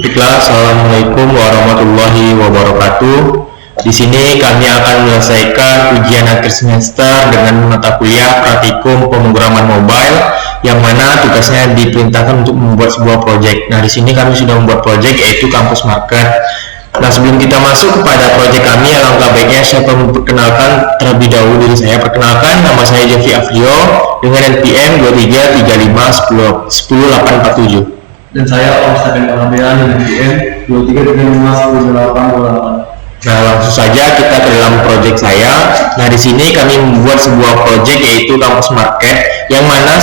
Baiklah, assalamualaikum warahmatullahi wabarakatuh. Di sini kami akan menyelesaikan ujian akhir semester dengan mata kuliah praktikum pemrograman mobile, yang mana tugasnya diperintahkan untuk membuat sebuah proyek. Nah, di sini kami sudah membuat proyek yaitu Kampus Market. Nah, sebelum kita masuk kepada proyek kami, alangkah baiknya saya memperkenalkan terlebih dahulu diri saya. Perkenalkan, nama saya Jovi Afrio dengan NPM 2335100847. Dan saya Omsaken Panabean dengan NPM 2335100828. Nah, langsung saja kita ke dalam proyek saya. Nah, di sini kami membuat sebuah proyek yaitu Kampus Market, yang mana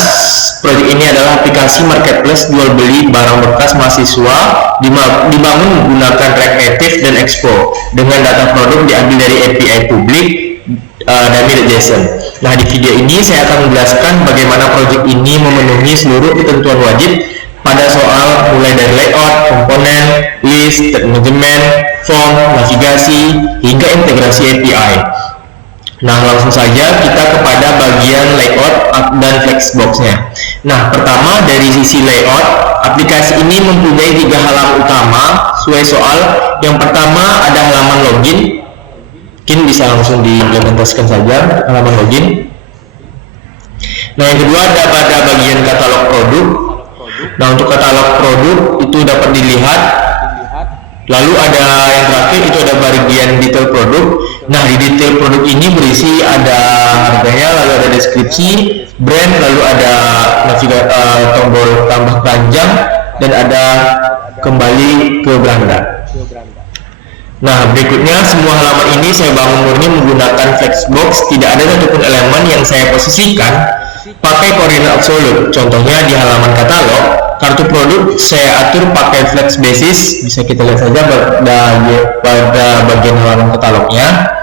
proyek ini adalah aplikasi marketplace jual beli barang bekas mahasiswa dibangun menggunakan React Native dan Expo dengan data produk diambil dari API publik dummy.json. Nah, di video ini saya akan menjelaskan bagaimana proyek ini memenuhi seluruh ketentuan wajib pada soal mulai dari layout, komponen, list, manajemen, form, navigasi, hingga integrasi API. Nah, langsung saja kita kepada bagian layout dan flexbox-nya. Nah, pertama dari sisi layout, aplikasi ini mempunyai 3 halaman utama sesuai soal. Yang pertama ada halaman login. Mungkin bisa langsung diimplementasikan saja halaman login. Nah, yang kedua ada pada bagian katalog produk. Nah, untuk katalog produk itu dapat dilihat. Lalu ada yang terakhir itu ada bagian detail produk. Nah, di detail produk ini berisi ada harganya, lalu ada deskripsi, brand, lalu ada tombol tambah keranjang, dan ada kembali ke Belanda. Nah, berikutnya semua halaman ini saya bangun murni menggunakan flexbox. Tidak ada satupun elemen yang saya posisikan pakai koordinat absolut. Contohnya di halaman katalog, kartu produk saya atur pakai flex basis. Bisa kita lihat saja pada bagian halaman katalognya.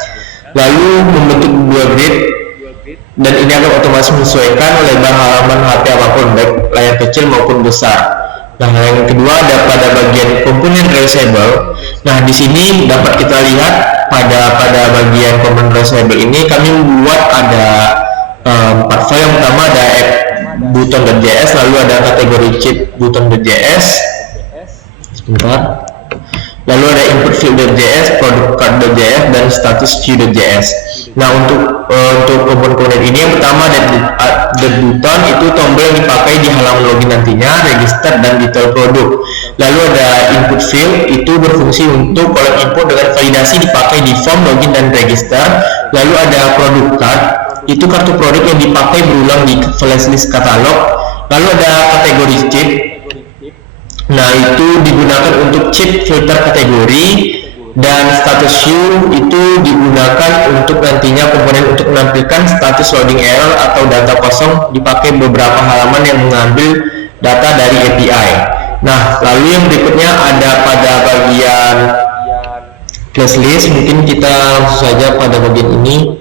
Lalu membentuk 2 grid, dan ini akan otomatis menyesuaikan lebar halaman HP apapun, baik layar kecil maupun besar. Nah, yang kedua ada pada bagian komponen reusable. Nah, di sini dapat kita lihat pada bagian komponen reusable ini kami membuat ada 4 file. Yang pertama ada app button.js, lalu ada kategori chip button.js, sebentar, lalu ada input field.js, product card.js, dan status queue.js. Nah, untuk komponen ini yang pertama ada button, itu tombol yang dipakai di halaman login nantinya, register, dan detail produk. Lalu ada input field, itu berfungsi untuk collect input dengan validasi dipakai di form login dan register. Lalu ada product card, itu kartu produk yang dipakai berulang di flash list katalog. Lalu ada kategori chip. Nah, itu digunakan untuk chip filter kategori, dan status queue itu digunakan untuk nantinya komponen untuk menampilkan status loading error atau data kosong dipakai beberapa halaman yang mengambil data dari API. Nah, lalu yang berikutnya ada pada bagian flash list. Mungkin kita langsung saja pada bagian ini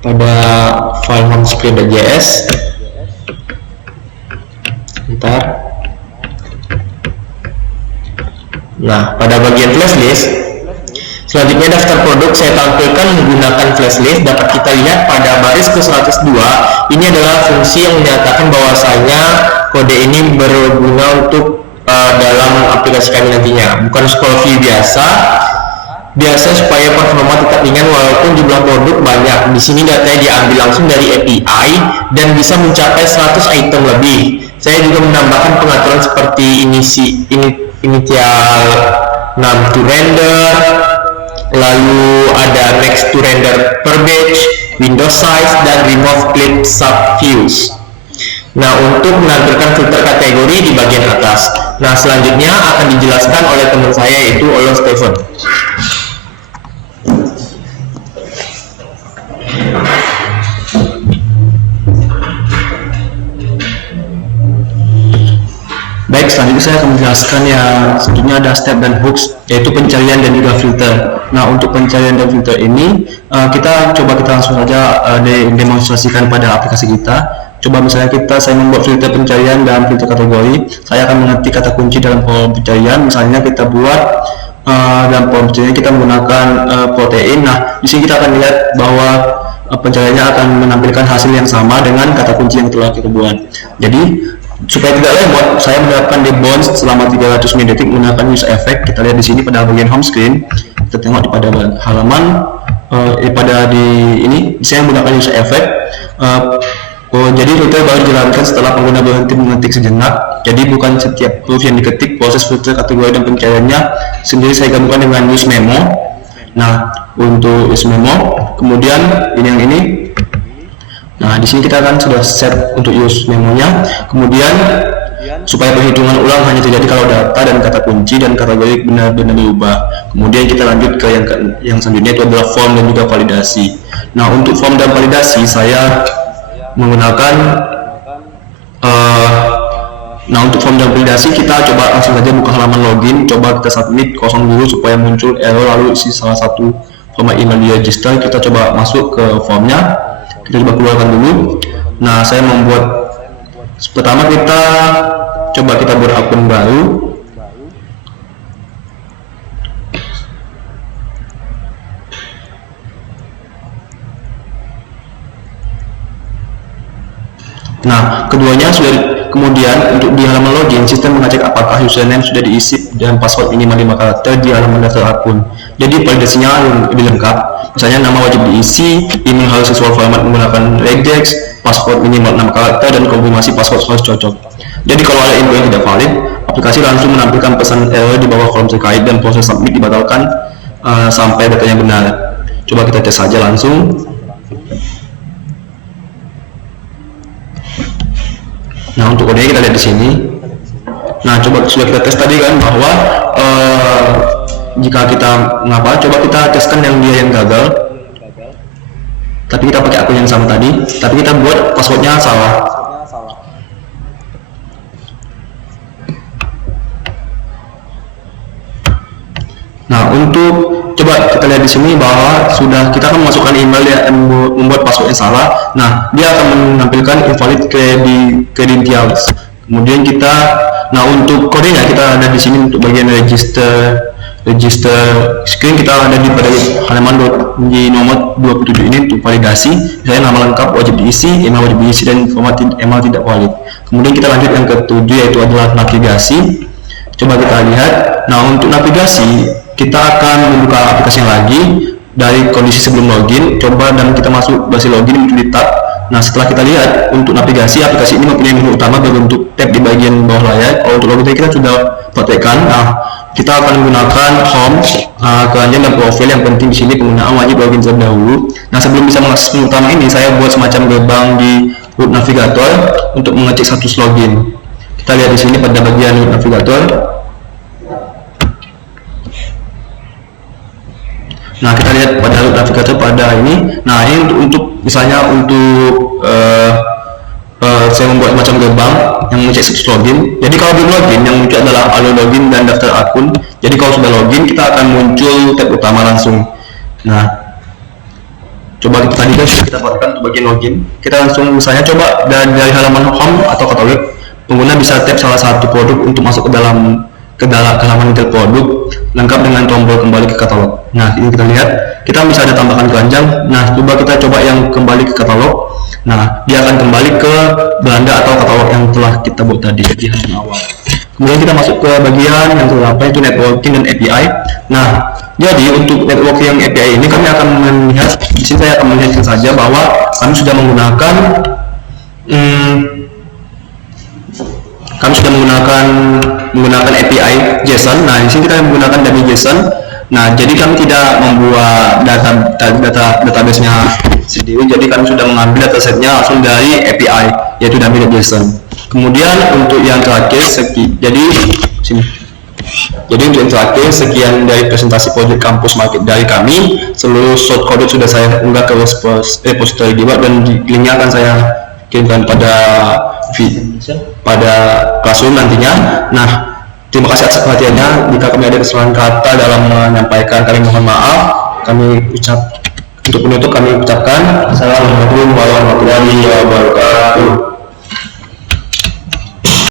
pada file homescreen.js. Bentar. Nah, pada bagian flash list, selanjutnya daftar produk saya tampilkan menggunakan flash list. Dapat kita lihat pada baris ke-102, ini adalah fungsi yang menyatakan bahwasanya kode ini berguna untuk dalam aplikasi kami nantinya, bukan scroll view biasa supaya performa tetap ringan walaupun jumlah produk banyak. Di sini datanya diambil langsung dari API dan bisa mencapai 100 item lebih. Saya juga menambahkan pengaturan seperti initial name to render, lalu ada next to render per batch, window size, dan remove clip subviews. Nah, untuk menampilkan filter kategori di bagian atas. Nah, selanjutnya akan dijelaskan oleh teman saya, yaitu oleh Stephen. Baik, selanjutnya saya akan menjelaskan yang selanjutnya ada step dan hooks, yaitu pencarian dan juga filter. Nah, untuk pencarian dan filter ini kita langsung saja demonstrasikan pada aplikasi kita. Coba misalnya saya membuat filter pencarian dalam filter kategori. Saya akan mengetik kata kunci dalam kolom pencarian. Misalnya kita buat dalam kolom pencarian kita menggunakan protein. Nah, di sini kita akan lihat bahwa pencariannya akan menampilkan hasil yang sama dengan kata kunci yang telah kita buat. Jadi supaya tidak lemot, saya menerapkan debounce selama 300 detik menggunakan use effect. Kita lihat di sini pada bagian home screen, kita tengok di pada halaman pada di ini saya menggunakan use effect. Jadi filter baru dijalankan setelah pengguna berhenti mengetik sejenak. Jadi bukan setiap huruf yang diketik, proses filter, kategori, dan pencariannya sendiri saya gabungkan dengan use memo. Nah, untuk use memo, kemudian ini yang ini. Nah, di sini kita akan sudah set untuk use memonya. Kemudian supaya perhitungan ulang hanya terjadi kalau data dan kata kunci dan kategori benar-benar berubah. Kemudian kita lanjut ke yang selanjutnya, itu adalah form dan juga validasi. Nah, untuk form dan validasi saya menggunakan nah untuk form dan validasi kita coba langsung saja buka halaman login, coba kita submit kosong dulu supaya muncul error, lalu isi salah satu format email di register. Kita coba masuk ke formnya, kita coba keluarkan dulu. Nah, saya membuat pertama kita buat akun baru. Nah, keduanya sudah. Kemudian untuk di halaman login, sistem mengecek apakah username sudah diisi dan password minimal 5 karakter di halaman daftar akun. Jadi validasinya yang lebih lengkap. Misalnya nama wajib diisi, email harus sesuai format menggunakan regex, password minimal 6 karakter, dan konfirmasi password harus cocok. Jadi kalau ada info yang tidak valid, aplikasi langsung menampilkan pesan error di bawah kolom terkait dan proses submit dibatalkan sampai datanya benar. Coba kita tes saja langsung. Nah, untuk kodenya kita lihat di sini. Nah, coba sudah kita tes tadi kan bahwa jika kita coba kita teskan yang dia yang gagal. Tapi kita pakai akun yang sama tadi, tapi kita buat passwordnya salah. Nah, untuk coba kita lihat di sini bahwa sudah kita akan memasukkan email yang membuat password yang salah. Nah, dia akan menampilkan invalid credentials. Kemudian untuk kodenya kita ada di sini untuk bagian register screen, kita ada di pada halaman di nomor 27 ini untuk validasi. Misalnya nama lengkap wajib diisi, email wajib diisi, dan format email tidak valid. Kemudian kita lanjut yang ke-7, yaitu adalah navigasi. Coba kita lihat. Nah, untuk navigasi kita akan membuka aplikasi yang lagi dari kondisi sebelum login. Coba dan kita masuk versi login muncul di tab. Nah, setelah kita lihat untuk navigasi, aplikasi ini mempunyai menu utama berbentuk tab di bagian bawah layar. Kalau untuk login kita sudah praktekkan. Nah, kita akan menggunakan home, keranjang, dan profil. Yang penting di sini penggunaan wajib login terlebih dahulu. Nah, sebelum bisa mengakses menu utama ini, saya buat semacam gerbang di root navigator untuk mengecek status login. Kita lihat di sini pada bagian root navigator. Nah, kita lihat pada root navigator pada ini. Nah, ini untuk misalnya untuk saya membuat macam gerbang yang mengecek status login. Jadi kalau belum login, yang muncul adalah alur login dan daftar akun. Jadi kalau sudah login, kita akan muncul tab utama langsung. Nah, coba tadi kan sudah kita buatkan untuk bagian login. Kita langsung misalnya coba dari halaman home atau katalog, pengguna bisa tap salah satu produk untuk masuk ke halaman detail produk lengkap dengan tombol kembali ke katalog. Nah, ini kita lihat kita bisa ada tambahkan keranjang. Nah, coba yang kembali ke katalog. Nah, dia akan kembali ke Belanda atau katalog yang telah kita buat tadi di halaman awal. Kemudian kita masuk ke bagian yang ke-8, itu networking dan API. Nah, jadi untuk networking yang API ini kami akan melihat, di sini saya akan melihatkan saja bahwa kami sudah menggunakan menggunakan API JSON. Nah, di sini kita menggunakan dummy JSON. Nah, jadi kami tidak membuat database-nya sendiri. Jadi kami sudah mengambil datasetnya langsung dari API, yaitu dummy JSON. Kemudian untuk yang terakhir, sekian dari presentasi project Kampus Market dari kami. Seluruh short code sudah saya unggah ke repository GitHub dan linknya akan saya kirimkan pada classroom nantinya. Nah, terima kasih atas perhatiannya. Jika kami ada kesalahan kata dalam menyampaikan, kami mohon maaf. Untuk penutup kami ucapkan Assalamualaikum warahmatullahi wabarakatuh.